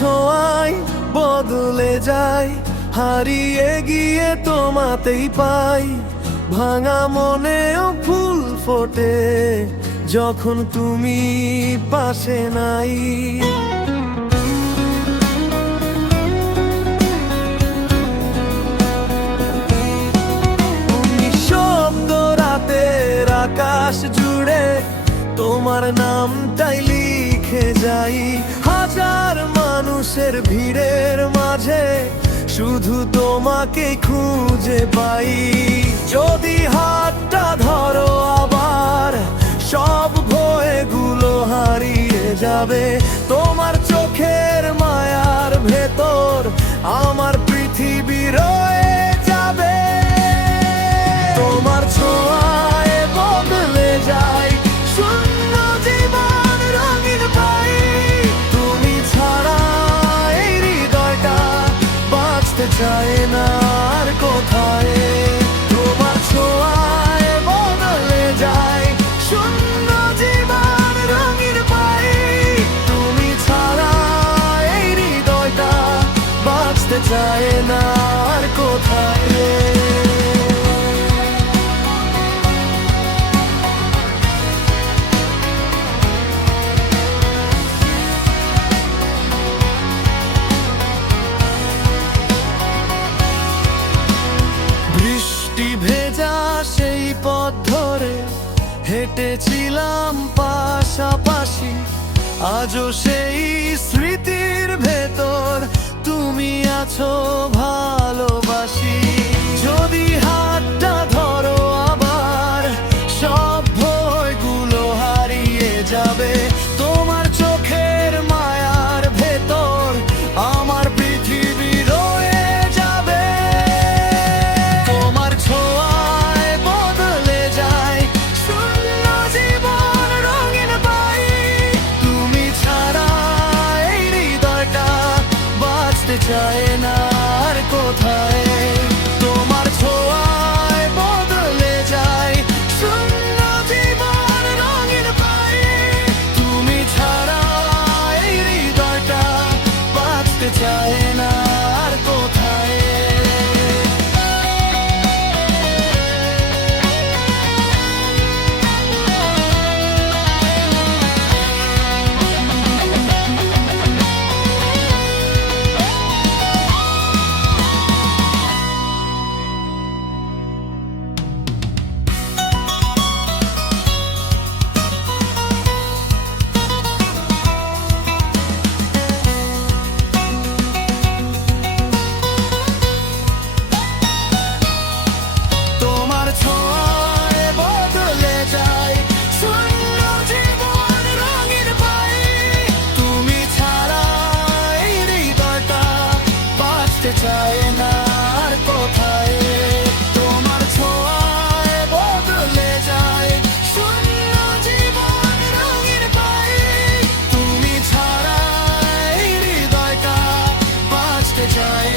ছোঁয়ায় বদলে যায়, হারিয়ে গিয়ে তোমাতেই পাই। ভাঙা মনেও ফুল ফোটে যখন তুমি পাশে নাই। নিঃশব্দ রাতের আকাশ জুড়ে তোমার নামটাই লিখে যাই। হাজার মানুষের ভিড়ের মাঝে শুধু তোমাকে খুঁজে পাই। যদি হাতটা ধরো আবার সব ভয়গুলো হারিয়ে যাবে। তোমার চোখের মায়ার ভেতর আমার পৃথিবী রয়ে যাবে। তোমার ছোঁয়ায় বদলে যায় শূন্য জীবন, রঙিন পাই। তুমি ছাড়া এই হৃদয়টা বাঁচতে চায় না আর কোথায়। তোমার ছোঁয়ায় বদলে যায় শূন্য জীবন, রঙিন পাই। তুমি ছাড়া এই হৃদয়টা বাঁচতে চায় না আর কোথায়। বৃষ্টি ভেজা সেই পথ ধরে হেঁটেছিলাম পাশাপাশি। আজও সেই স্মৃতির ভেতর তুমি আছো ভালোবাসি। যদি হাতটা ধরো আবার সব ভয়গুলো হারিয়ে যাবে। তোমার চোখের মায়ার ভেতর আমার পৃথিবী রয়ে যাবে। তোমার ছোঁয়ায় বদলে যায় শূন্য জীবন, রঙিন পাই। তুমি ছাড়া এই হৃদয়টা বাঁচতে চায় না আর কোথায়। তোমার ছোঁয়ায় বদলে যায় শূন্য জীবন, রঙিন পাই। তুমি ছাড়া এই হৃদয়টা বাঁচতে চায় না আর কোথায়। তোমার ছোঁয়ায় বদলে যায় শূন্য জীবন, রঙিন পাই। তুমি ছাড়া এই হৃদয়টা বাঁচতে চায় না আর কোথায়। তোমার ছোঁয়ায় বদলে যায় শূন্য জীবন, রঙিন পাই। তুমি ছাড়া এই হৃদয়টা বাঁচতে চায়